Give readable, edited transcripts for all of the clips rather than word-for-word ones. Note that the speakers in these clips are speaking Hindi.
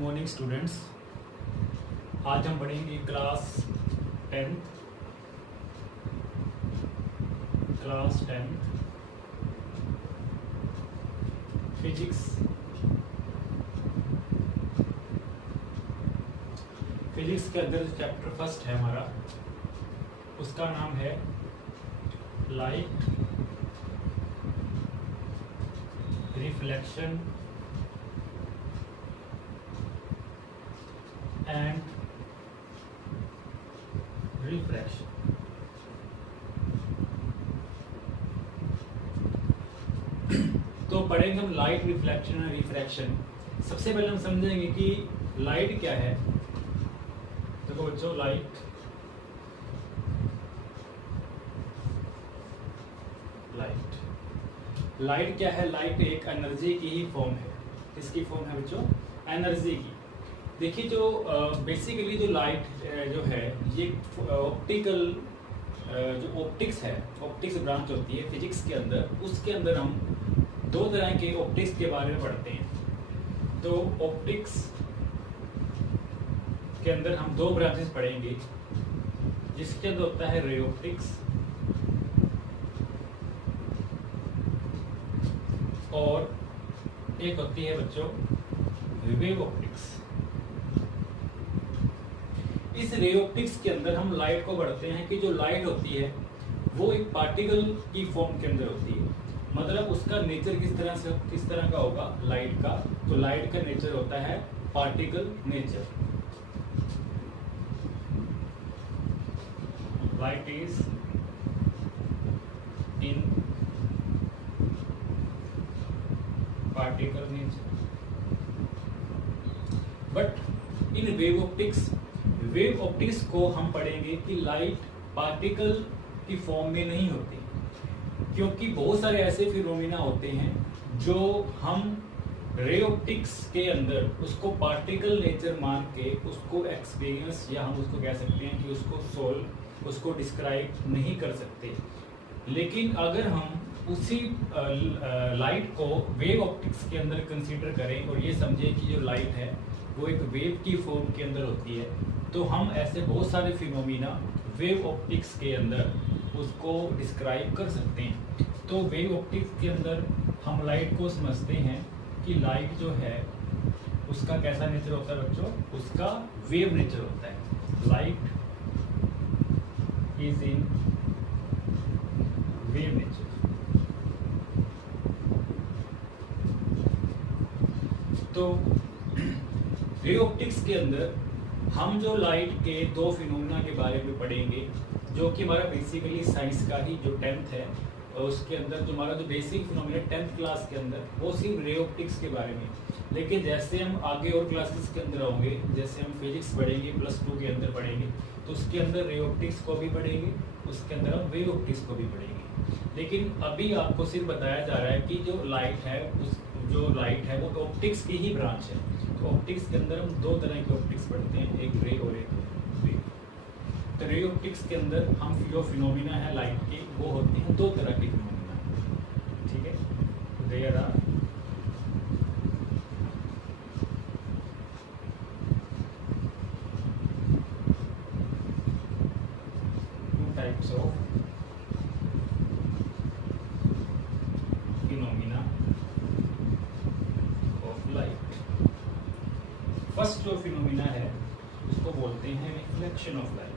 Morning students. आज हम पढ़ेंगे क्लास 10 फिजिक्स। फिजिक्स के अंदर चैप्टर फर्स्ट है हमारा, उसका नाम है लाइट रिफ्लेक्शन एंड रिफ्रैक्शन। तो पढ़ेंगे हम लाइट रिफ्लेक्शन और रिफ्रैक्शन। सबसे पहले हम समझेंगे कि लाइट क्या है। देखो बच्चों, लाइट क्या है? लाइट एक एनर्जी की ही फॉर्म है। किसकी फॉर्म है बच्चों? एनर्जी की। देखिए, जो बेसिकली जो लाइट जो है ये ऑप्टिकल जो ऑप्टिक्स है, ऑप्टिक्स ब्रांच होती है फिजिक्स के अंदर, उसके अंदर हम दो तरह के ऑप्टिक्स के बारे में पढ़ते हैं। तो ऑप्टिक्स के अंदर हम दो ब्रांचेस पढ़ेंगे, जिसके अंदर होता है रे ऑप्टिक्स और एक होती है बच्चों वेव ऑप्टिक्स। इस रे ऑप्टिक्स के अंदर हम लाइट को पढ़ते हैं कि जो लाइट होती है वो एक पार्टिकल की फॉर्म के अंदर होती है। मतलब उसका नेचर किस तरह का होगा लाइट का? तो लाइट का नेचर होता है particle nature. Light is in particle nature. But in wave optics को हम पढ़ेंगे कि लाइट पार्टिकल की फॉर्म में नहीं होती, क्योंकि बहुत सारे ऐसे फिनोमिना होते हैं जो हम रे ऑप्टिक्स के अंदर उसको पार्टिकल नेचर मान के उसको एक्सपीरियंस या हम उसको कह सकते हैं कि उसको सोल्व, उसको डिस्क्राइब नहीं कर सकते। लेकिन अगर हम उसी लाइट को वेव ऑप्टिक्स के अंदर कंसीडर करें और ये समझें कि जो लाइट है वो एक वेव की फॉर्म के अंदर होती है, तो हम ऐसे बहुत सारे फिनोमिना वेव ऑप्टिक्स के अंदर उसको डिस्क्राइब कर सकते हैं। तो वेव ऑप्टिक्स के अंदर हम लाइट को समझते हैं कि लाइट जो है उसका कैसा नेचर होता है बच्चों? उसका वेव नेचर होता है। Light is in wave nature. तो रे ऑप्टिक्स के अंदर हम जो लाइट के दो फिनोमिना के बारे में पढ़ेंगे, जो कि हमारा बेसिकली साइंस का ही जो 10th है, और उसके अंदर जो हमारा जो बेसिक फिनोमिना 10th क्लास के अंदर वो सिर्फ रे ऑप्टिक्स के बारे में। लेकिन जैसे हम आगे और क्लासेस के अंदर होंगे, जैसे हम फिजिक्स पढ़ेंगे +2 के अंदर पढ़ेंगे, तो उसके अंदर रे ऑप्टिक्स को भी पढ़ेंगे, उसके अंदर हम वेव ऑप्टिक्स को भी पढ़ेंगे। लेकिन अभी आपको सिर्फ बताया जा रहा है कि जो लाइट है वो ऑप्टिक्स की ही ब्रांच है। तो ऑप्टिक्स के अंदर हम दो तरह के ऑप्टिक्स पढ़ते हैं, एक रे और एक वेव। तो रे ऑप्टिक्स के अंदर हम जो फिनोमिना है लाइट के, वो होते हैं दो तरह के फिनोमिना। ठीक है, there are two types of phenomena of light. First जो फिनोमिना है उसको बोलते हैं रिफ्लेक्शन ऑफ लाइट,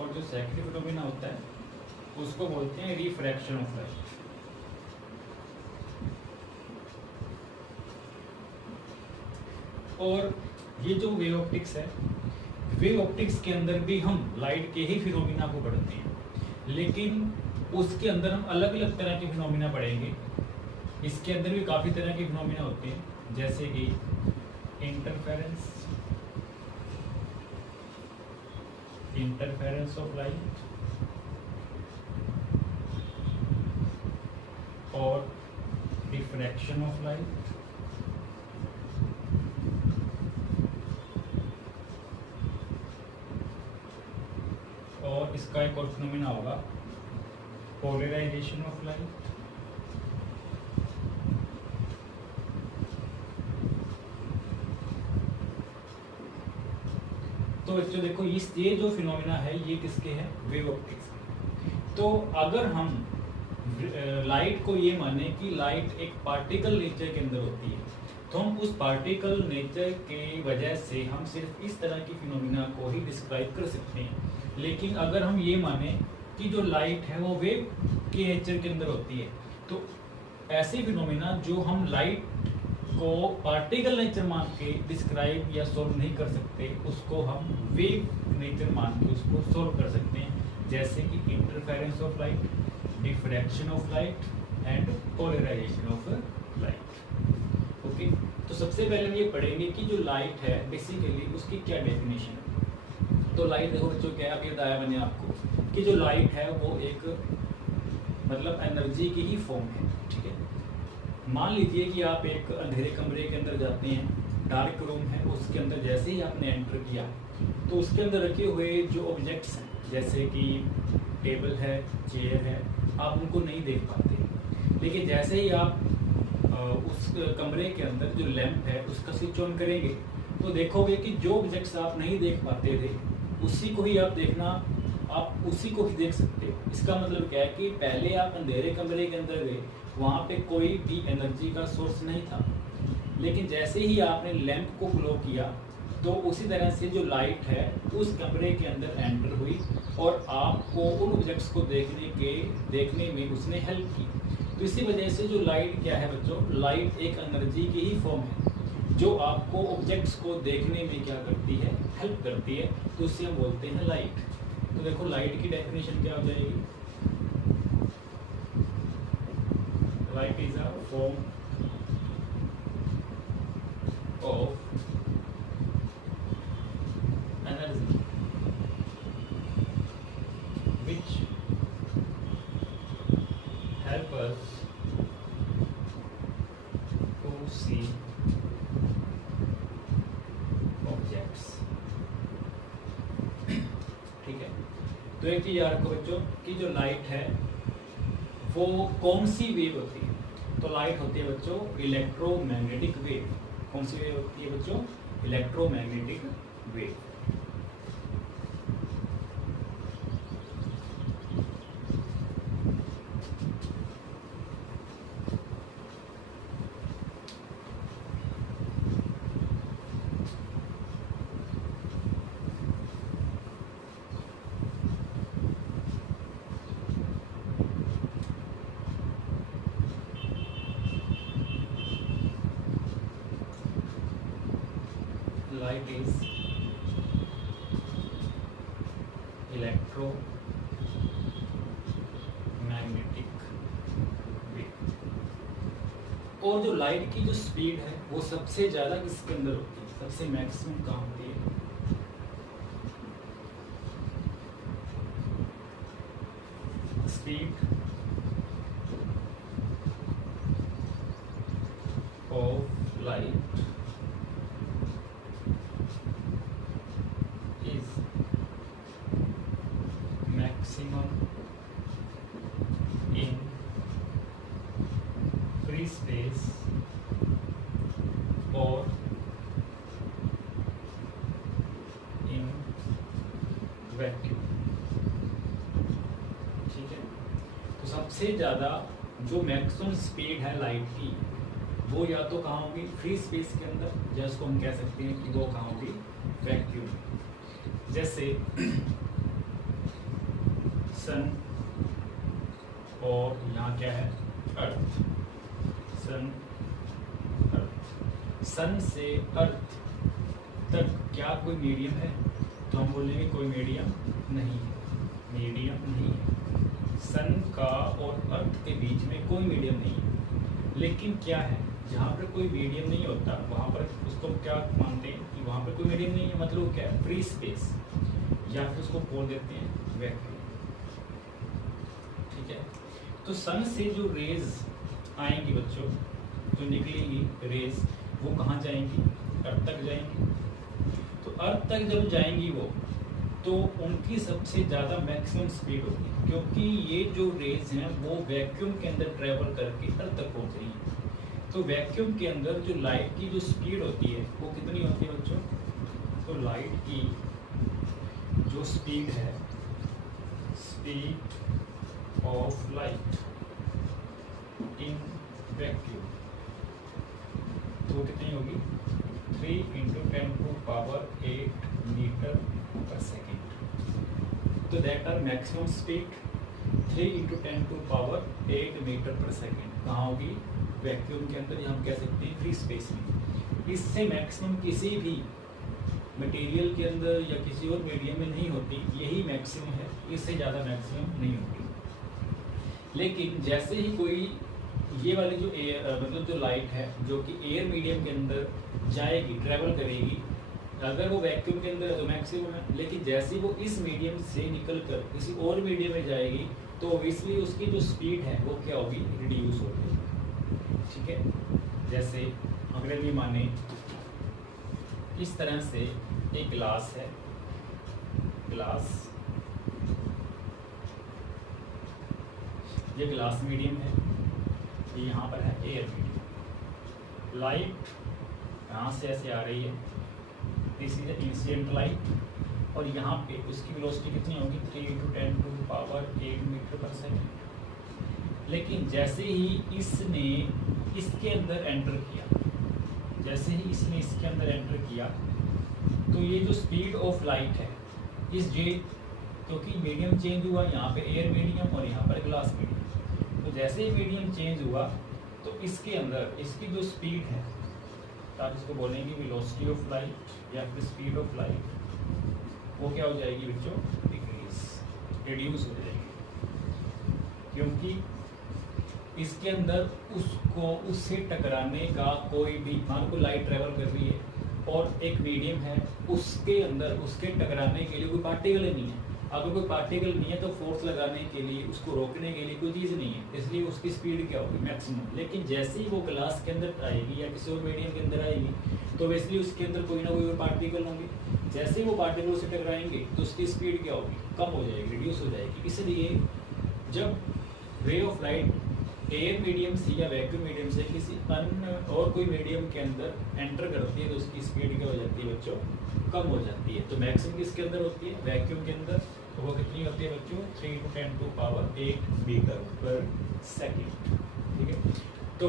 और जो सेकंड फिनोमिना होता है उसको बोलते हैं रिफ्रैक्शन ऑफ लाइट। और ये जो वेव ऑप्टिक्स है, वेव ऑप्टिक्स के अंदर भी हम लाइट के ही फिनोमिना को पढ़ते हैं, लेकिन उसके अंदर हम अलग अलग तरह के फिनोमिना पढ़ेंगे। इसके अंदर भी काफ़ी तरह के फिनोमिना होते हैं, जैसे कि इंटरफेरेंस ऑफ लाइट और डिफ्रैक्शन ऑफ लाइट और इसका एक और फिनोमिना होगा पोलराइजेशन ऑफ लाइट तो बच्चों देखो ये जो फिनोमिना है ये किसके हैं, वेव ऑप्टिक्स के। तो अगर हम लाइट को ये माने कि लाइट एक पार्टिकल नेचर के अंदर होती है, तो हम उस पार्टिकल नेचर के वजह से हम सिर्फ इस तरह की फिनोमिना को ही डिस्क्राइब कर सकते हैं। लेकिन अगर हम ये माने कि जो लाइट है वो वेव के नेचर के अंदर होती है, तो ऐसे फिनोमिना जो हम लाइट को पार्टिकल नेचर मान के डिस्क्राइब या सोल्व नहीं कर सकते, उसको हम वेव नेचर मान के उसको सोल्व कर सकते हैं। जैसे कि interference of light, diffraction of light and polarisation of light. Okay, तो सबसे पहले हम ये पढ़ेंगे कि जो लाइट है बेसिकली उसकी क्या डेफिनेशन है। तो लाइट देखो बच्चों क्या है, अभी बताया मैंने आपको कि जो लाइट है वो एक मतलब एनर्जी की ही फॉर्म है। ठीक है, मान लीजिए कि आप एक अंधेरे कमरे के अंदर जाते हैं, डार्क रूम है, उसके अंदर जैसे ही आपने एंटर किया तो उसके अंदर रखे हुए जो ऑब्जेक्ट्स हैं जैसे कि टेबल है, चेयर है, आप उनको नहीं देख पाते। लेकिन जैसे ही आप उस कमरे के अंदर जो लैंप है उसका स्विच ऑन करेंगे तो देखोगे कि जो ऑब्जेक्ट्स आप नहीं देख पाते थे उसी को ही आप उसी को ही देख सकते हो। इसका मतलब क्या है कि पहले आप अंधेरे कमरे के अंदर गए, वहाँ पे कोई भी एनर्जी का सोर्स नहीं था, लेकिन जैसे ही आपने लैंप को ग्लो किया तो उसी तरह से जो लाइट है उस कमरे के अंदर एंटर हुई और आपको उन ऑब्जेक्ट्स को देखने में उसने हेल्प की। तो इसी वजह से जो लाइट क्या है बच्चों, लाइट एक एनर्जी की ही फॉर्म है जो आपको ऑब्जेक्ट्स को देखने में क्या करती है, हेल्प करती है। तो उससे हम बोलते हैं लाइट। तो देखो लाइट की डेफिनेशन क्या हो जाएगी, light is a form of energy which help us to see objects। ठीक है, तो एक चीज याद रखो बच्चों कि जो लाइट है वो कौन सी वेव होती है। तो लाइट होती है बच्चों इलेक्ट्रोमैग्नेटिक वेव। कौन सी वेव होती है बच्चों, electromagnetic wave. Light is electromagnetic wave। और जो लाइट की जो स्पीड है वो सबसे ज्यादा किसके अंदर होती है, सबसे मैक्सिमम कहाँ होती है, speed of light maximum in free space or in vacuum। ठीक है, तो सबसे ज़्यादा जो मैक्सिमम स्पीड है लाइट की वो या तो कहाँ होगी, फ्री स्पेस के अंदर, या उसको हम कह सकते हैं कि वो कहाँ होगी, वैक्यूम। जैसे सन और यहाँ क्या है, अर्थ। सन अर्थ, सन से अर्थ तक क्या कोई मीडियम है, तो हम बोलेंगे कोई मीडियम नहीं है, मीडियम नहीं है। सन का और अर्थ के बीच में कोई मीडियम नहीं है। लेकिन क्या है, जहाँ पर कोई मीडियम नहीं होता वहाँ पर उसको क्या मानते हैं कि वहाँ पर कोई मीडियम नहीं है, मतलब क्या है, फ्री स्पेस, या फिर उसको बोल देते हैं वैक्यूम। ठीक है, तो सन से जो रेज आएंगी बच्चों, जो निकलेंगी रेज, वो कहाँ जाएंगी, अर्थ तक जाएंगी। तो अर्थ तक जब जाएंगी वो, तो उनकी सबसे ज़्यादा मैक्सिमम स्पीड होगी, क्योंकि ये जो रेज हैं वो वैक्यूम के अंदर ट्रेवल करके अर्थ तक पहुँच रही हैं। तो वैक्यूम के अंदर जो लाइट की जो स्पीड होती है वो कितनी होती है बच्चों, तो लाइट की जो स्पीड है, speed of light in vacuum, तो कितनी होगी 3 × 10⁸ मीटर पर सेकेंड। तो that are maximum speed 3 × 10⁸ metre per second कहाँ होगी, वैक्यूम के अंदर, या हम कह सकते हैं फ्री स्पेस में। इससे मैक्सिमम किसी भी मटेरियल के अंदर या किसी और मीडियम में नहीं होती, यही मैक्सिमम है, इससे ज़्यादा मैक्सिमम नहीं होती। लेकिन जैसे ही कोई ये वाली जो मतलब जो लाइट है जो कि एयर मीडियम के अंदर जाएगी, ट्रेवल करेगी, अगर वो वैक्यूम के अंदर है तो मैक्सिमम है, लेकिन जैसे ही वो इस मीडियम से निकलकर किसी और मीडियम में जाएगी तो ऑब्वियसली उसकी जो स्पीड है वो क्या होगी, रिड्यूस होगी। ठीक है, जैसे अगर भी माने इस तरह से एक ग्लास है, ग्लास, ये ग्लास मीडियम है, ये यहाँ पर है एयर मीडियम। लाइट यहाँ से ऐसे आ रही है, दिस इज इंसिडेंट लाइट, और यहाँ पे उसकी वेलोसिटी कितनी होगी 3 × 10⁸ मीटर पर सेकेंड। लेकिन जैसे ही इसने इसके अंदर एंटर किया, जैसे ही इसने इसके अंदर एंटर किया, तो ये जो स्पीड ऑफ लाइट है इस जे, क्योंकि मीडियम चेंज हुआ, यहाँ पे एयर मीडियम और यहाँ पर ग्लास मीडियम, तो जैसे ही मीडियम चेंज हुआ तो इसके अंदर इसकी जो स्पीड है, आप इसको बोलेंगे वेलोसिटी ऑफ लाइट या फिर स्पीड ऑफ लाइट, वो क्या हो जाएगी बच्चों, डिक्रीज, रिड्यूस हो जाएगी। क्योंकि इसके अंदर उसको उससे टकराने का कोई भी, मान को लाइट ट्रेवल कर रही है और एक मीडियम है, उसके अंदर उसके टकराने के लिए कोई पार्टिकल नहीं है। अगर कोई पार्टिकल नहीं है तो फोर्स लगाने के लिए, उसको रोकने के लिए कोई चीज़ नहीं है, इसलिए उसकी स्पीड क्या होगी, मैक्सिमम। लेकिन जैसे ही वो ग्लास के अंदर आएगी या किसी और मीडियम के अंदर आएगी तो वैसे उसके अंदर कोई ना कोई पार्टिकल होंगे, जैसे ही वो पार्टिकल से टकराएंगे तो उसकी स्पीड क्या होगी, कम हो जाएगी, रिड्यूस हो जाएगी। इसलिए जब रे ऑफ लाइट एयर मीडियम से या वैक्यूम मीडियम से किसी अन्य और कोई मीडियम के अंदर एंटर करती है तो उसकी स्पीड क्या हो जाती है बच्चों, कम हो जाती है। तो मैक्सिमम किसके अंदर होती है, वैक्यूम के अंदर, तो वो कितनी होती है बच्चों, 3 × 10⁸ मीटर पर सेकेंड। ठीक है, तो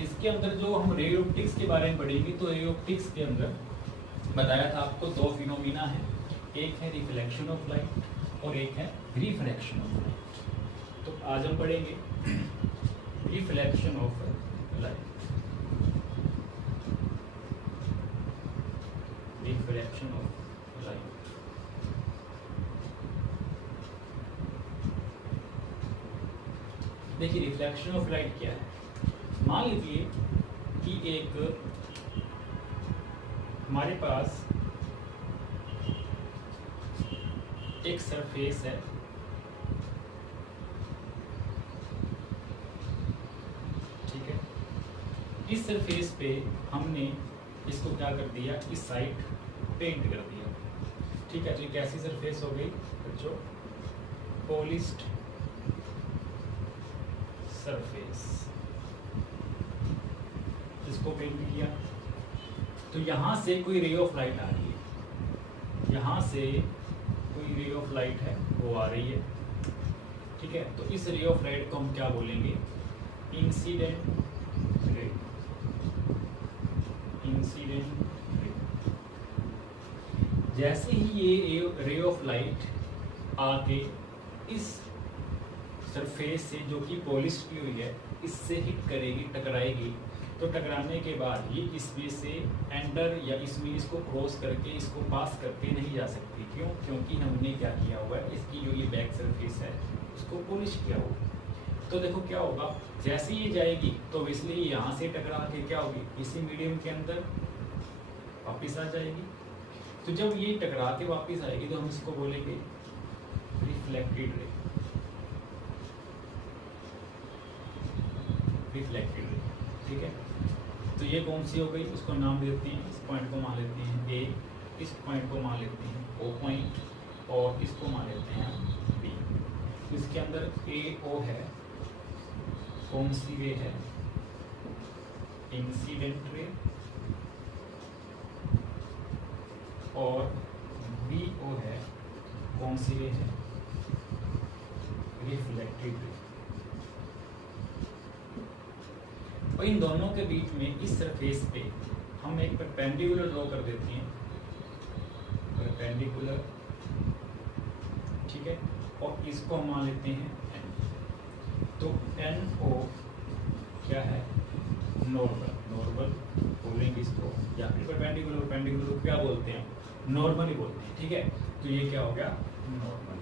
इसके अंदर जो हम रे ऑप्टिक्स के बारे में पढ़ेंगे, तो रे ऑप्टिक्स के अंदर बताया था आपको 2 फिनोमिना है, एक है रिफ्लेक्शन ऑफ लाइट और एक है रिफ्रैक्शन ऑफ लाइट। तो आज हम पढ़ेंगे reflection of light, reflection of light. देखिए रिफ्लेक्शन ऑफ लाइट क्या है, मान लीजिए कि एक हमारे पास एक सरफेस है, ठीक है, इस सरफेस पे हमने इसको क्या कर दिया, इस साइड पेंट कर दिया। ठीक है, तो ये कैसी सरफेस हो गई बच्चों, पॉलिश्ड सरफेस, इसको पेंट किया। तो यहाँ से कोई रे ऑफ लाइट आ रही है, यहाँ से कोई रे ऑफ लाइट है वो आ रही है। ठीक है, तो इस रे ऑफ लाइट को हम क्या बोलेंगे, इंसिडेंट रे, इंसिडेंट रे। जैसे ही ये रे ऑफ लाइट आके इस सरफेस से जो कि पॉलिश की हुई है इससे हिट करेगी, टकराएगी, तो टकराने के बाद ये इसमें से एंटर या इसमें इसको क्रॉस करके, इसको पास करके नहीं जा सकती। क्यों, क्योंकि हमने क्या किया हुआ है, इसकी जो ये बैक सरफेस है उसको पॉलिश किया हुआ। तो देखो क्या होगा, जैसे ये जाएगी तो इसलिए यहाँ से टकरा के क्या होगी, इसी मीडियम के अंदर वापिस आ जाएगी। तो जब ये टकरा के वापिस आएगी तो हम इसको बोलेंगे रिफ्लेक्टेड रे, रिफ्लेक्टेड रे। ठीक है, तो ये कौन सी हो गई, उसको नाम देते हैं, इस पॉइंट को मान लेते हैं ए, इस पॉइंट को मान लेते हैं ओ पॉइंट, और इसको मान लेते हैं बी। इसके अंदर ए ओ है, कौन सी रे है, इंसिडेंट रे, और बी ओ है कौन सी रे है? Reflected ray. और इन दोनों के बीच में इस सरफेस पे हम एक परपेंडिकुलर ड्रॉ कर देते हैं, परपेंडिकुलर, ठीक है, और इसको हम मान लेते हैं n। तो NO क्या है? नॉर्मल, नॉर्मल बोलेंगे इसको, या फिर परपेंडिकुलर, परपेंडिकुलर क्या बोलते हैं? नॉर्मल ही बोलते हैं, ठीक है। तो ये क्या हो गया? नॉर्मल।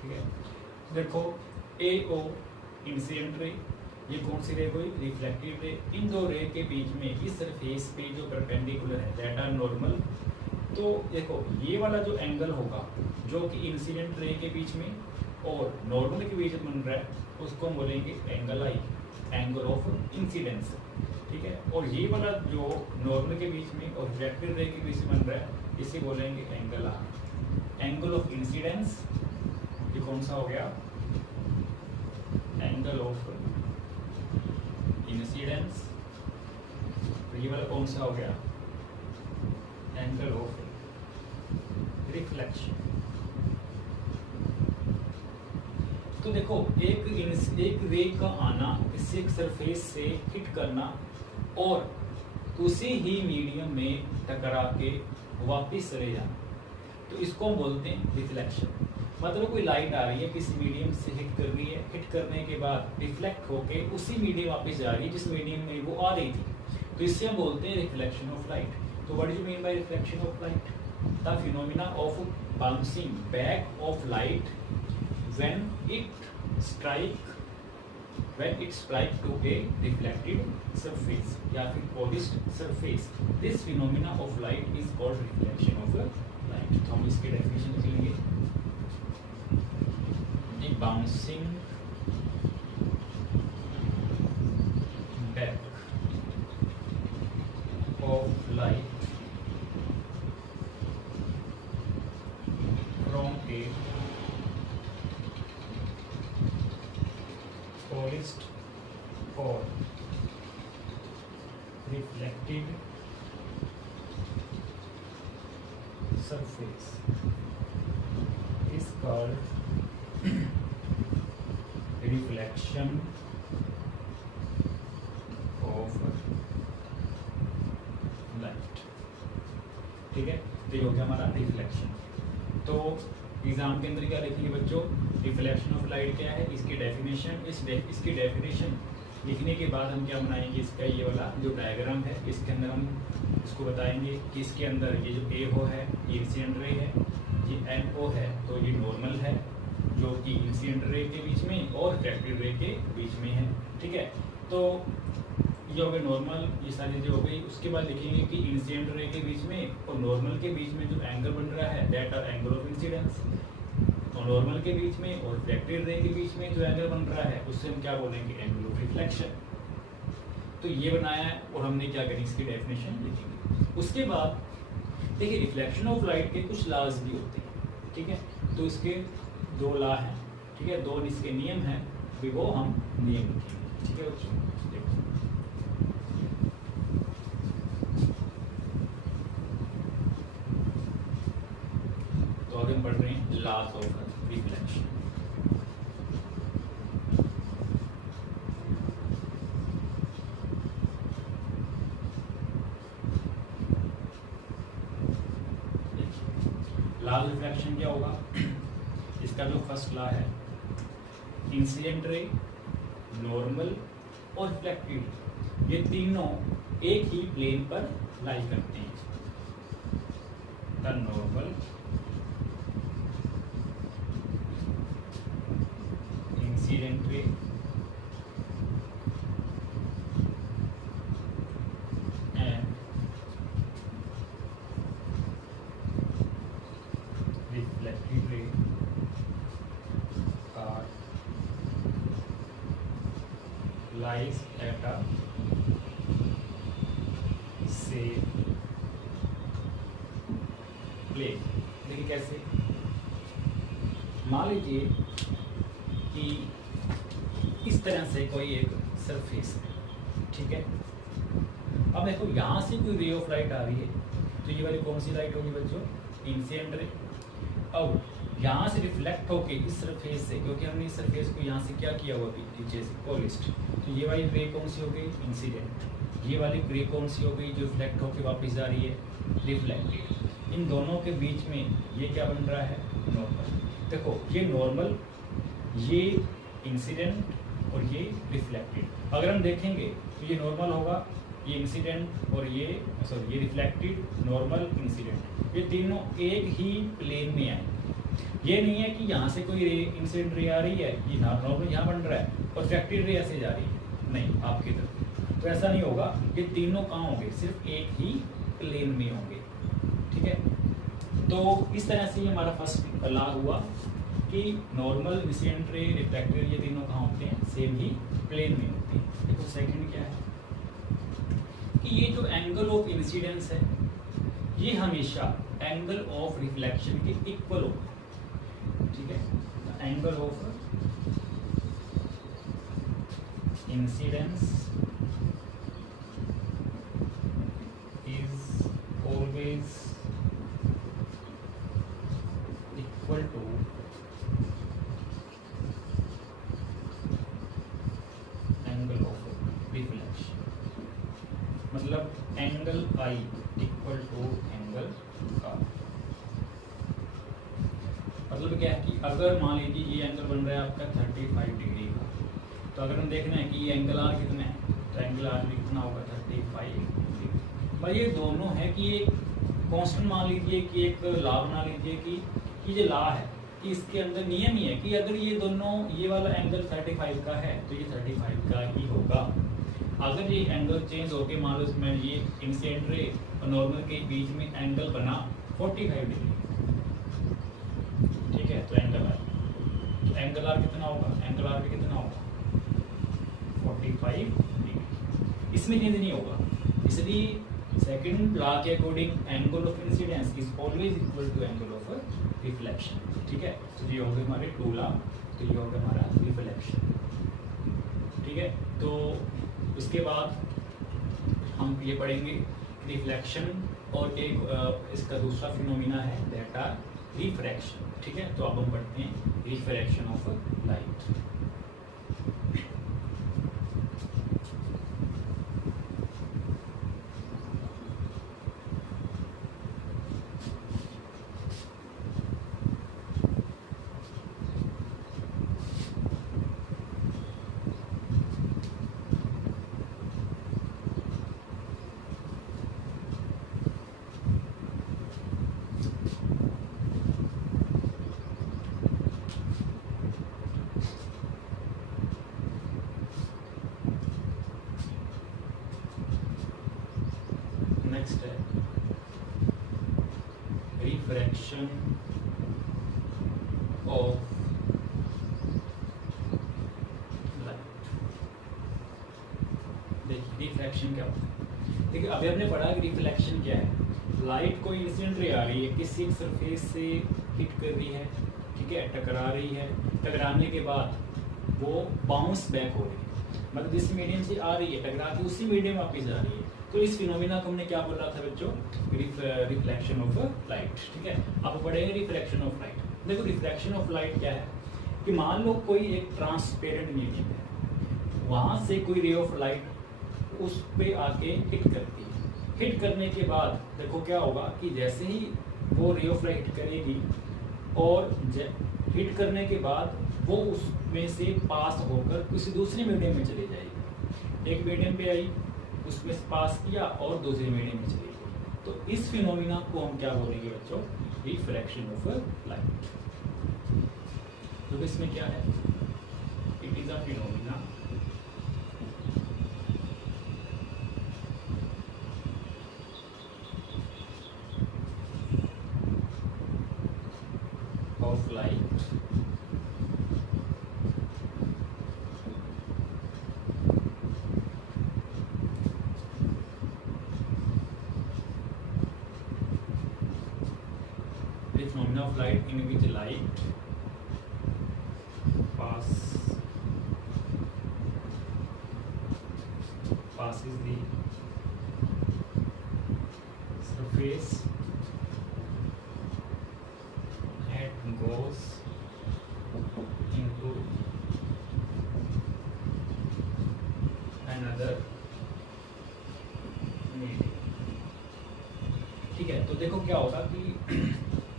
ठीक है, देखो AO इंसिडेंट रे, ये कौन सी रे हुई? रिफ्लेक्टिव रे। इन दो रे के बीच में इस सरफेस पे जो परपेंडिकुलर है दैट आर नॉर्मल। तो देखो ये वाला जो एंगल होगा जो कि इंसिडेंट रे के बीच में और नॉर्मल के बीच में बन रहा है उसको हम बोलेंगे angle I, angle of incidence, ठीक है। और ये वाला जो नॉर्मल के बीच में और रिफ्लेक्टिव रे के बीच में बन रहा है इसे बोलेंगे angle R, angle of incidence. ये कौन सा हो गया? Angle of incidence. ये वाला कौन सा हो गया? Angle of reflection. तो देखो एक रे का आना, इससे एक सरफेस से हिट करना और उसी ही मीडियम में टकरा के वापस चले जाना, तो इसको हम बोलते हैं रिफ्लेक्शन। मतलब कोई लाइट आ रही है किसी मीडियम से हिट कर रही है, हिट करने के बाद रिफ्लेक्ट होके उसी मीडियम वापस जा रही है जिस मीडियम में वो आ रही थी, तो इससे हम बोलते हैं रिफ्लेक्शन ऑफ लाइट। तो what do you mean by reflection of light? The phenomena of bouncing back of light when it strike to a reflected surface या फिर polished surface, this phenomena of light is called reflection of light। तो हम इसकी डेफिनेशन लिखेंगे, the bouncing back of light from a polished or reflected surface is called reflection of light। ठीक है, तो ये हो गया हमारा रिफ्लेक्शन। तो एग्जाम के अंदर क्या लिखेंगे बच्चों? रिफ्लेक्शन ऑफ लाइट क्या है, इसकी डेफिनेशन। इसकी डेफिनेशन लिखने के बाद हम क्या बनाएंगे? इसका ये वाला जो डायग्राम है इसके अंदर हम इसको बताएंगे कि इसके अंदर ये जो AO है ये इंसिडेंट रे है, ये NO है तो ये नॉर्मल है जो कि इंसिडेंट रे के बीच में और रिफ्लेक्टिव रे के बीच में है, ठीक है। तो ये हो गए नॉर्मल, ये सारी चीजें हो गई। उसके बाद लिखेंगे कि इंसिडेंट रे के बीच में और नॉर्मल के बीच में जो एंगल बन रहा है that are angle of incidence. और नॉर्मल के बीच में और रिफ्लेक्टेड रे के बीच में जो एंगल बन रहा है उससे हम क्या बोलेंगे? Angle of reflection. तो ये बनाया है और हमने क्या करी? इसकी डेफिनेशन लिखेंगे। उसके बाद देखिए रिफ्लेक्शन ऑफ लाइट के कुछ लॉज भी होते हैं, ठीक है। तो इसके दो लॉ हैं, ठीक है, दो इसके नियम हैं, भी वो हम नियम लिखेंगे, ठीक है बच्चों। देखो तो आगे हम पढ़ रहे हैं laws of reflection. Law of reflection क्या होगा? इसका जो फर्स्ट लॉ है, इंसिडेंट रे, नॉर्मल और रिफ्लेक्टेड ये तीनों एक ही प्लेन पर लाई करते हैं। The normal, incident ray and reflected ray are lies at a same plane। देखिए कैसे, मान लीजिए कि इस तरह से कोई एक सरफेस है, ठीक है, अब देखो यहाँ से कोई रे ऑफ लाइट आ रही है, तो ये वाली कौन सी लाइट होगी बच्चों? Incident ray. अब यहाँ से रिफ्लेक्ट होके इस सरफेस से, क्योंकि हमने इस सरफेस को यहाँ से क्या किया हुआ पीछे से पॉलिश्ड, तो ये वाली रे कौन सी हो गई? इंसिडेंट। ये वाली रे कौन सी हो गई जो रिफ्लेक्ट होके वापस आ रही है? रिफ्लेक्टेड। इन दोनों के बीच में ये क्या बन रहा है? नॉर्मल। देखो ये नॉर्मल, ये इंसिडेंट और ये रिफ्लेक्टेड। अगर हम देखेंगे तो ये नॉर्मल होगा, ये इंसिडेंट और ये सॉरी ये रिफ्लेक्टेड, नॉर्मल, इंसिडेंट, ये तीनों एक ही प्लेन में आए। ये नहीं है कि यहाँ से कोई रे इंसिडेंट रे आ रही है, ये नॉर्मल यहाँ बन रहा है और रिफ्लेक्टेड रे ऐसे जा रही है, नहीं आपकी तरफ, तो ऐसा नहीं होगा। ये तीनों कहाँ होंगे? सिर्फ एक ही प्लेन में होंगे। ठीक है, तो इस तरह से हमारा फर्स्ट लॉ हुआ कि नॉर्मल, इंसिडेंट रे, रिफ्लेक्टेड, ये तीनों कहाँ होते हैं? सेम ही प्लेन में होते हैं। देखो सेकंड क्या है कि ये जो एंगल ऑफ इंसिडेंस है ये हमेशा एंगल ऑफ रिफ्लेक्शन के इक्वल होगा। ठीक है, angle of incidence is always equal to angle of reflection. मतलब angle I equal to angle का। मतलब क्या है कि अगर मान लीजिए ये एंगल बन रहा है आपका 35 डिग्री का, तो अगर हम देखना है कि ये एंगल आर कितना है, तो एंगल आर भी कितना होगा? 35 डिग्री। भाई ये दोनों है कि ये कांस्टेंट मान लीजिए कि एक लॉ बना लीजिए कि ये लॉ है कि इसके अंदर नियम ही है कि अगर ये दोनों, ये वाला एंगल 35 का है तो ये 35 का ही होगा। अगर ये एंगल चेंज होके मान लो इसमें ये इंसिडेंट रे और नॉर्मल के बीच में एंगल बना 45 डिग्री, ठीक है, तो एंगल आर, तो एंगल आर कितना होगा? एंगल आर भी कितना होगा? 45 डिग्री। इसमें चेंज नहीं होगा, इसलिए सेकंड लॉ के according angle of incidence is always equal to angle of reflection. ठीक है, तो ये हो गए हमारे टू लॉ, तो ये हो गया हमारा रिफ्लेक्शन। ठीक है, तो उसके बाद हम ये पढ़ेंगे रिफ्लेक्शन और एक इसका दूसरा फिनोमिना है दैट आर रिफ्रैक्शन। ठीक है, तो अब हम पढ़ते हैं रिफ्रैक्शन ऑफ लाइट। नेक्स्ट है रिफ्रैक्शन ऑफ लाइट। देखिए रिफ्रैक्शन क्या होता है। देखिए अभी हमने पढ़ा कि रिफ्लेक्शन क्या है। लाइट कोई इंसिडेंट रे आ रही है, किसी एक सरफेस से हिट कर रही है, ठीक है, टकरा रही है, टकराने के बाद वो बाउंस बैक हो रही है, मतलब जिस मीडियम से आ रही है टकरा के उसी मीडियम वापस आ रही है। तो इस फिनोमिना को हमने क्या बोला था बच्चों? Reflection of light. ठीक है, अब पढ़ेंगे रिफ्लेक्शन ऑफ लाइट। देखो रिफ्लेक्शन ऑफ लाइट क्या है कि मान लो कोई एक ट्रांसपेरेंट मीडियम है, वहां से कोई रे ऑफ लाइट उस पे आके हिट करती है। हिट करने के बाद देखो क्या होगा कि जैसे ही वो रे ऑफ लाइट हिट करेगी और हिट करने के बाद वो उसमें से पास होकर किसी दूसरे मीडियम में चली जाएगी। एक मीडियम पे आई, उसमें पास किया और दूसरे मीडियम में चली गई। तो इस फिनोमिना को हम क्या बोलेंगे बच्चों? Refraction of light. तो इसमें क्या है? It is a phenomena of light phenomena of light in which light passes the surface that goes into another medium। ठीक है, तो देखो क्या होगा कि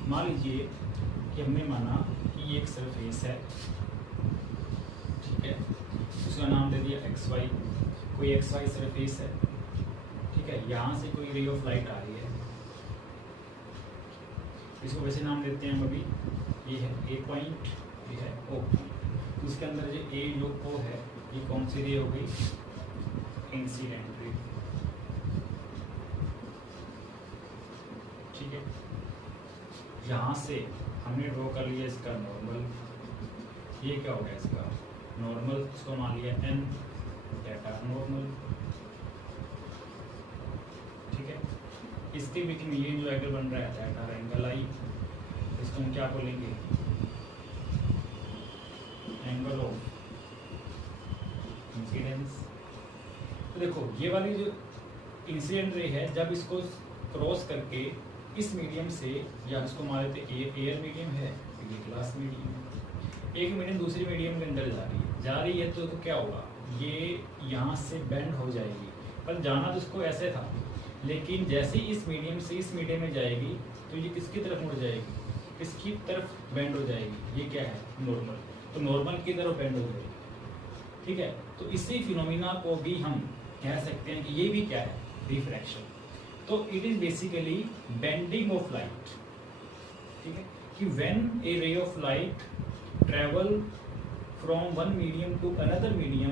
मान लीजिए कि हमने माना कि ये एक सरफेस है, ठीक है, उसका नाम दे दिया XY, कोई XY सरफेस है, ठीक है, यहाँ से कोई रे ऑफ लाइट आ रही है, इसको वैसे नाम देते हैं हम अभी, ये है A पॉइंट, ये है O पॉइंट, तो उसके अंदर जो A जो O है, ये कौन सी रे हो गई, इंसिडेंट रे, ठीक है। यहाँ से हमने ड्रॉ कर लिया इसका नॉर्मल, ये क्या हो गया इसका नॉर्मल, इसको मान लिया n डेटा नॉर्मल, ठीक है। इसके बीच में ये जो एंगल बन रहा है डेटा एंगल I, इसको हम क्या बोलेंगे, एंगल ऑफ इंसिडेंस। तो देखो ये वाली जो इंसिडेंट रे है, जब इसको क्रॉस करके इस मीडियम से, या इसको मान लेते एयर मीडियम है, ये ग्लास मीडियम है, एक मीडियम दूसरी मीडियम के अंदर जा रही है तो क्या होगा, ये यहाँ से बेंड हो जाएगी, पर जाना तो इसको ऐसे था, लेकिन जैसे ही इस मीडियम से इस मीडियम में जाएगी तो ये किसकी तरफ मुड़ जाएगी, किसकी तरफ बेंड हो जाएगी, ये क्या है नॉर्मल, तो नॉर्मल की तरफ बेंड हो जाएगी, ठीक है। तो इसी फिनोमिना को भी हम कह सकते हैं कि ये भी क्या है, रिफ्रैक्शन। तो it is basically bending of light, ठीक है, कि when a ray of light travel from one medium to another medium,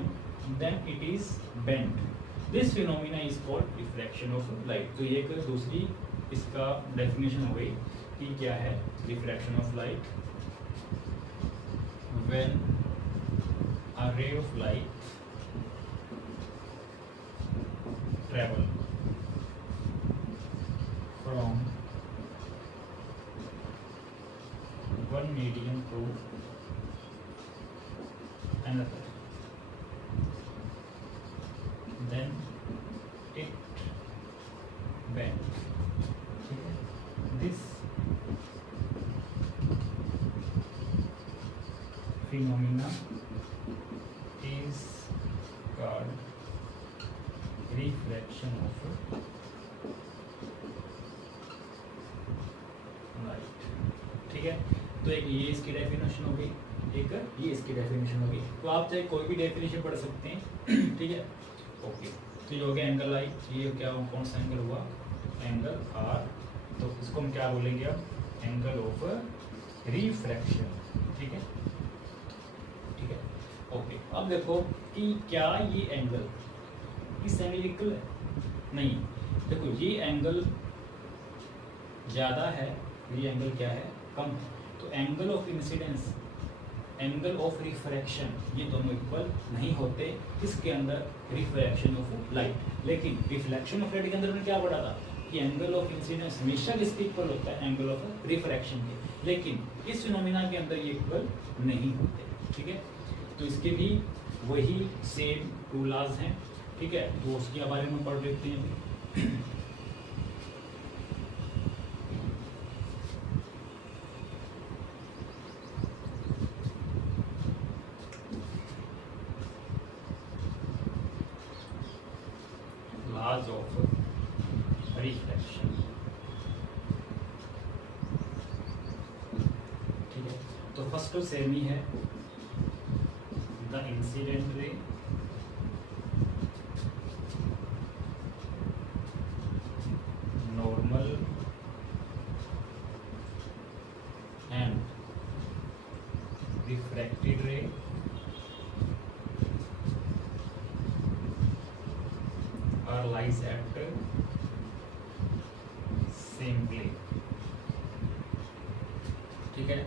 then it is bend, this phenomena is called refraction of light. तो ये एक दूसरी इसका डेफिनेशन हो गई कि क्या है, refraction of light, when a रे of light travel from one medium to another, then it bends, this phenomena is called refraction of light, ठीक है। तो एक ये इसकी डेफिनेशन हो गई, एक ये इसकी डेफिनेशन हो गई, तो आप चाहे कोई भी डेफिनेशन पढ़ सकते हैं, ठीक है, ओके। तो ये हो गया एंगल I, ये क्या कौन सा एंगल हुआ, एंगल R, तो इसको हम क्या बोलेंगे अब, एंगल ऑफ रिफ्रैक्शन, ठीक है, ठीक है, ओके। अब देखो कि क्या ये एंगल इस एंगल इक्वल है, नहीं, देखो ये एंगल ज़्यादा है, ये एंगल क्या है, कम है, तो angle of incidence, angle of refraction, ये दोनों इक्वल नहीं होते इसके अंदर रिफ्रैक्शन ऑफ लाइट। लेकिन रिफ्लेक्शन ऑफ लाइट के अंदर हमने क्या पढ़ा था कि एंगल ऑफ इंसिडेंस हमेशा किसके इक्वल होता है, एंगल ऑफ रिफ्रैक्शन के, लेकिन इस फिनोमिना के अंदर ये इक्वल नहीं होते, ठीक है। तो इसके भी वही सेम टू लॉज हैं, ठीक है, तो उसके बारे में पढ़ लेते हैं। laws of reflection, ठीक है। तो फर्स्ट तो सेम ही है, the incident ray normal and refracted ray or lies at same plane, ठीक है।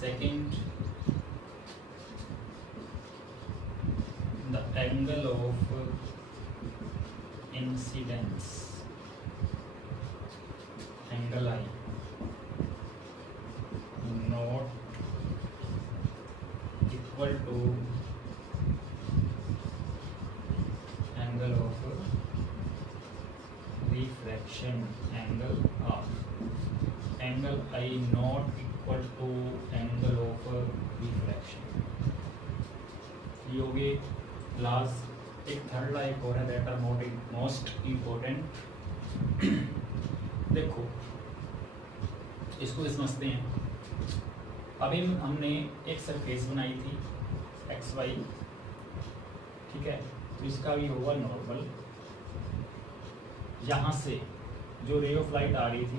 Second, the angle of incidence, angle I not equal to angle of refraction, refraction angle R, angle I not equal to angle of refraction. ये हो गए लास्ट। एक थर्ड ला एक और है, दैट आर मोस्ट इम्पोर्टेंट। देखो इसको भी समझते हैं। अभी हमने एक सरफेस बनाई थी एक्स वाई, ठीक है, तो इसका भी होगा नॉर्मल। यहाँ से जो रे ऑफ लाइट आ रही थी,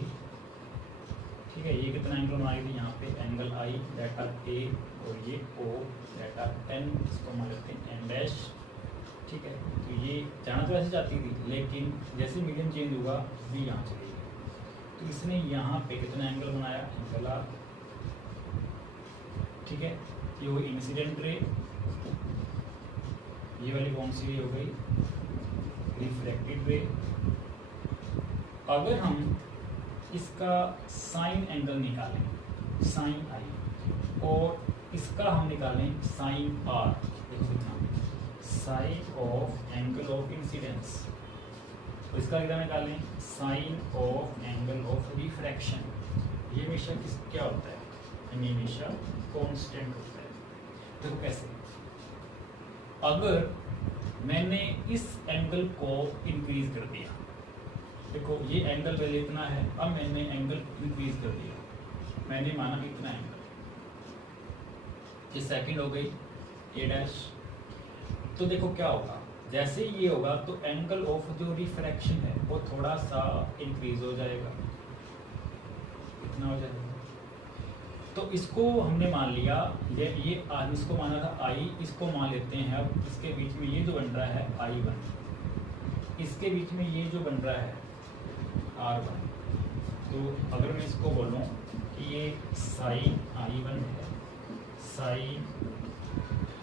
ठीक है, ये कितना एंगल बना रही थी, यहाँ पे angle I that R A, और ये ओ दैट आर एन, इसको मान लेते हैं एन डैश, ठीक है। तो ये जाना तो ऐसे जाती थी, लेकिन जैसे मीडियम चेंज हुआ भी यहाँ चली गई, तो इसने यहाँ पे कितना एंगल बनाया, एंगल आर, ठीक है। ये हुई इंसिडेंट रे, ये वाली कौन सी रे हो गई, रिफ्लेक्टेड रे। अगर हम इसका साइन एंगल निकालें, साइन आई, और इसका हम निकालें साइन आर, देखो कितना, sine of angle of incidence, तो इसका कितना निकालें, sine of angle of refraction. ये हमेशा किस क्या होता है, ये हमेशा कांस्टेंट होता है। देखो कैसे, अगर मैंने इस एंगल को इंक्रीज कर दिया, देखो ये एंगल पहले इतना है, अब मैंने एंगल इंक्रीज कर दिया, मैंने माना इतना एंगल, ये सेकंड हो गई ए डैश। तो देखो क्या होगा, जैसे ये होगा तो एंगल ऑफ जो रिफ्रैक्शन है वो थोड़ा सा इंक्रीज हो जाएगा, इतना हो जाएगा। तो इसको हमने मान लिया, ये इसको माना था आई, इसको मान लेते हैं। अब इसके बीच में ये जो बन रहा है I1, इसके बीच में ये जो बन रहा है R1, तो अगर मैं इसको बोलूं कि ये साइन I1 है, साइन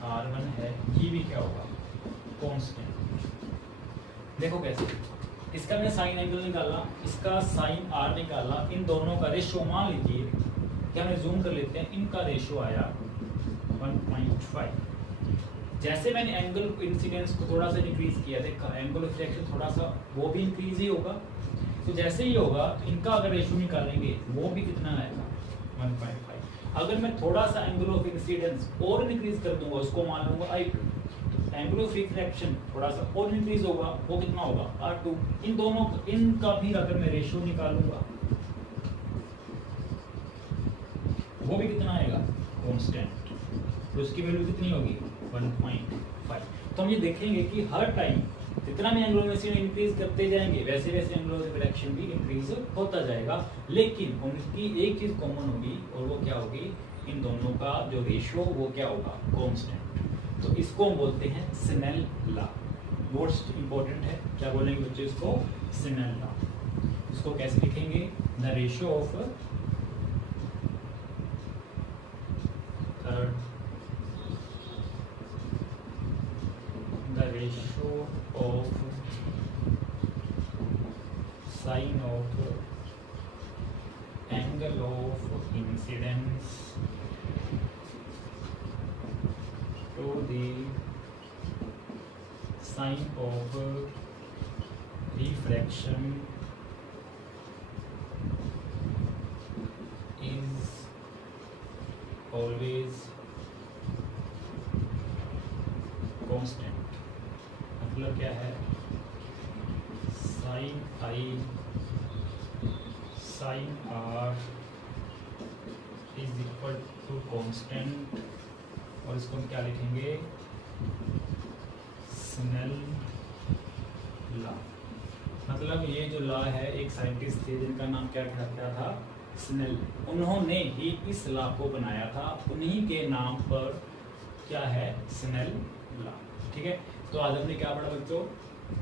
R1 है, ये भी क्या होगा, कांस्टेंट। देखो कैसे, इसका मैंने साइन एंगल निकाला, इसका साइन R निकाला, इन दोनों का रेशो मान लीजिए क्या, हमें जूम कर लेते हैं, इनका रेशो आया 1.5। जैसे मैंने एंगल इंसिडेंस को थोड़ा सा इंक्रीज किया, देखा एंगल रिफ्लेक्शन थोड़ा सा वो भी इंक्रीज ही होगा, तो जैसे ही होगा तो इनका अगर रेशो निकालेंगे वो भी कितना आएगा, 1.5। अगर मैं थोड़ा सा एंगल ऑफ इंसिडेंस और इंक्रीज कर दूंगा, उसको मान लूंगा I2, तो एंगल ऑफ रिफ्लेक्शन थोड़ा सा और इंक्रीज होगा, वो कितना होगा, R2। इन दोनों इनका भी अगर मैं रेशो निकालूंगा वो भी कितना आएगा, कांस्टेंट, तो उसकी वैल्यू कितनी होगी, 1.5। तो हम ये देखेंगे कि हर टाइम जितना भी एंगल ऑफ इंक्रीज करते जाएंगे, वैसे वैसे एंगल ऑफ रिफ्लेक्शन भी इंक्रीज होता जाएगा, लेकिन उनकी एक चीज कॉमन होगी, और वो क्या होगी, इन दोनों का जो रेशियो वो क्या होगा, कांस्टेंट। तो इसको हम बोलते हैं स्नेल लॉ। मोस्ट इंपॉर्टेंट है, क्या बोलेंगे बच्चे इसको, स्नेल लॉ। इसको कैसे लिखेंगे, the ratio of the ratio of sine of angle of incidence to the sine of refraction is always constant. मतलब क्या है, sine I sine R is equal to constant, और इसको हम क्या लिखेंगे, स्नेल लॉ। मतलब ये जो लॉ है, एक साइंटिस्ट थे जिनका नाम क्या था, स्नेल, उन्होंने ही इस लॉ को बनाया था, उन्हीं के नाम पर क्या है, स्नेल लॉ, ठीक है। तो आज हमने क्या पढ़ा बच्चों,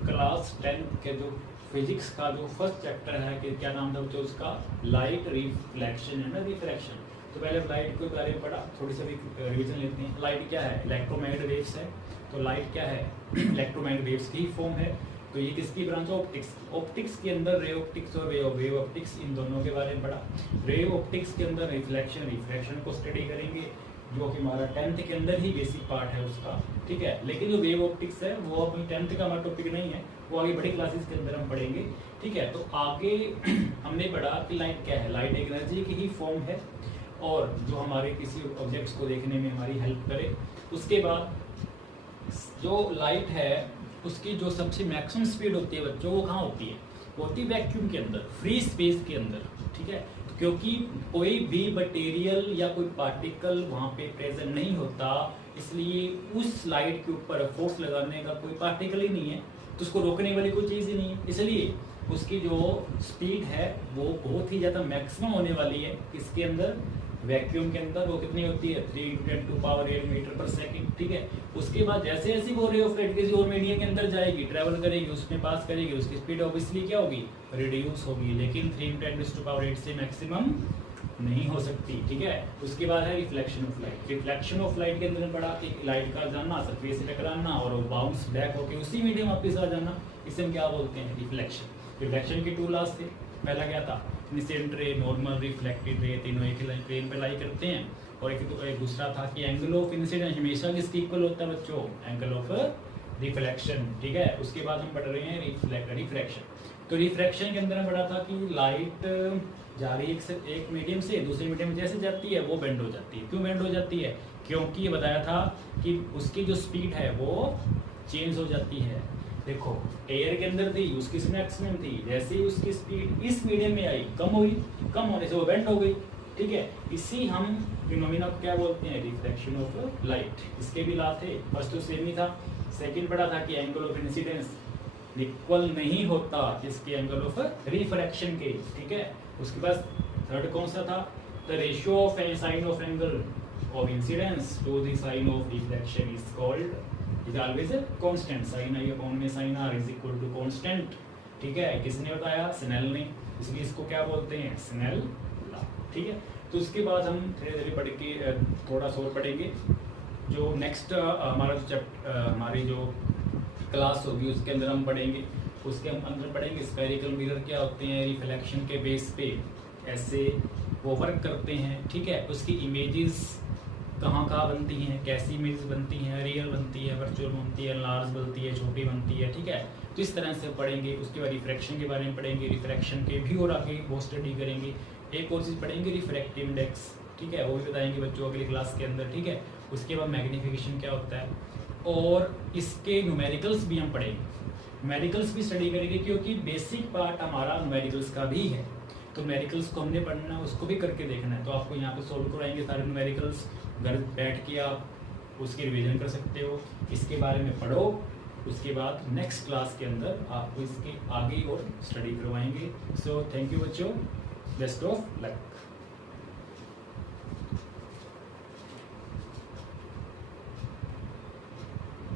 क्लास 10 के जो फिजिक्स का जो फर्स्ट चैप्टर है, कि क्या नाम था बच्चों उसका, लाइट रिफ्लेक्शन है ना, रिफ्रैक्शन। तो पहले लाइट के बारे में पढ़ा, थोड़ी सी रिवीजन लेते हैं। लाइट क्या है, इलेक्ट्रोमैग्नेटिक वेव्स है। तो लाइट क्या है, इलेक्ट्रोमैग्नेटिक वेव्स की फॉर्म है। तो ये किसकी ब्रांच है, ऑप्टिक्स। ऑप्टिक्स के अंदर रे ऑप्टिक्स और वेव ऑप्टिक्स, इन दोनों के बारे में पढ़ा। रे ऑप्टिक्स के अंदर रिफ्लेक्शन को स्टडी करेंगे, जो कि हमारा 10th के अंदर ही बेसिक पार्ट है उसका, ठीक है। लेकिन जो वेव ऑप्टिक्स है वो अपनी 10th का हमारा टॉपिक नहीं है, वो आगे बड़ी क्लासेस के अंदर हम पढ़ेंगे। ठीक है, तो आगे हमने पढ़ा कि लाइट क्या है। लाइट एक एनर्जी की ही फॉर्म है और जो हमारे किसी ऑब्जेक्ट्स को देखने में हमारी हेल्प करे। उसके बाद जो लाइट है उसकी जो सबसे मैक्सिमम स्पीड होती है बच्चों, वो कहाँ होती है? वो होती है वैक्यूम के अंदर, फ्री स्पेस के अंदर। ठीक है, क्योंकि कोई भी मटेरियल या कोई पार्टिकल वहाँ पे प्रेजेंट नहीं होता, इसलिए उस लाइट के ऊपर फोर्स लगाने का कोई पार्टिकल ही नहीं है, तो उसको रोकने वाली कोई चीज़ ही नहीं है। इसलिए उसकी जो स्पीड है वो बहुत ही ज़्यादा मैक्सिमम होने वाली है किसके अंदर? वैक्यूम के अंदर। वो कितनी होती है? 3 × 10⁸ मीटर पर सेकंड। ठीक है, उसके बाद जैसे जैसे वो रे ऑफ लाइट किसी और मीडियम के अंदर जाएगी, ट्रैवल करेगी, उसमें पास करेगी, उसकी स्पीड ऑब्वियसली क्या होगी? रिड्यूस होगी, लेकिन 3 × 10⁸ से मैक्सिमम नहीं हो सकती। ठीक है, उसके बाद है reflection of light. Reflection of light के अंदर पड़ा एक लाइट का जाना, सरफेस से टकराना और वो बाउंस बैक होकर उसी मीडियम वापस आ जाना, इसे हम क्या बोलते हैं? रिफ्लेक्शन। रिफ्लेक्शन के 2 लॉज थे। पहला क्या था? Incident ray, normal, reflected ray, तीनों एक ही प्लेन पे लाई करते हैं। और एक दूसरा था कि एंगल ऑफ इंसिडेंस हमेशा किसके इक्वल होता है बच्चों? Angle of reflection. ठीक है, उसके बाद हम पढ़ रहे हैं रिफ्रैक्शन। तो रिफ्रैक्शन के अंदर हम पढ़ा था कि लाइट जा रही है एक मीडियम से दूसरे मीडियम में, जैसे जाती है वो बेंड हो जाती है। क्यों बेंड हो जाती है? क्योंकि ये बताया था कि उसकी जो स्पीड है वो चेंज हो जाती है। देखो, एयर के अंदर थी, उसकी मैक्सिमम थी, जैसे ही उसकी स्पीड इस मीडियम में आई कम हुई, कम होने से वो बेंड हो गई। ठीक है, इसी हम फिनोमेना को क्या बोलते हैं? Refraction of light. इसके भी लॉ थे, फर्स्ट तो सेम ही था। सेकंड पढ़ा था कि एंगल ऑफ इंसिडेंस इक्वल नहीं होता इसके एंगल ऑफ रिफ्रैक्शन के। ठीक है, उसके बाद थर्ड कौन सा था? The ratio of sine of angle of incidence to the sine of refraction is called is always constant. Sine I upon में sine R is equal to constant. ठीक है, किसने बताया? स्नेल ने। इसलिए इसको क्या बोलते हैं? Snell law. ठीक है, तो उसके बाद हम धीरे धीरे पढ़ के थोड़ा सा और पढ़ेंगे। जो नेक्स्ट हमारी जो क्लास होगी उसके अंदर हम पढ़ेंगे, उसके हम अंदर पढ़ेंगे स्फेरिकल मिरर क्या होते हैं, रिफ्लेक्शन के बेस पे ऐसे वो वर्क करते हैं। ठीक है, उसकी इमेजेस कहाँ बनती हैं, कैसी इमेजेस बनती हैं, रियल बनती है, वर्चुअल बनती है, लार्ज बनती है, छोटी बनती है। ठीक है, तो इस तरह से पढ़ेंगे। उसके बाद रिफ्रैक्शन के बारे में पढ़ेंगे, रिफ्रैक्शन के भी और आगे बहुत स्टडी करेंगे। एक और चीज़ पढ़ेंगे रिफ्रैक्टिव इंडेक्स। ठीक है, वो भी बताएंगे बच्चों अगली क्लास के अंदर। ठीक है, उसके बाद मैग्नीफिकेशन क्या होता है और इसके न्यूमेरिकल्स भी हम पढ़ेंगे। न्यूमेरिकल्स भी स्टडी करेंगे क्योंकि बेसिक पार्ट हमारा न्यूमेरिकल्स का भी है, तो न्यूमेरिकल्स को हमने पढ़ना है, उसको भी करके देखना है। तो आपको यहाँ पे सॉल्व कराएंगे सारे न्यूमेरिकल्स, घर बैठ के आप उसकी रिवीजन कर सकते हो, इसके बारे में पढ़ो। उसके बाद नेक्स्ट क्लास के अंदर आपको इसके आगे और स्टडी करवाएंगे। सो थैंक यू बच्चों, बेस्ट ऑफ लक।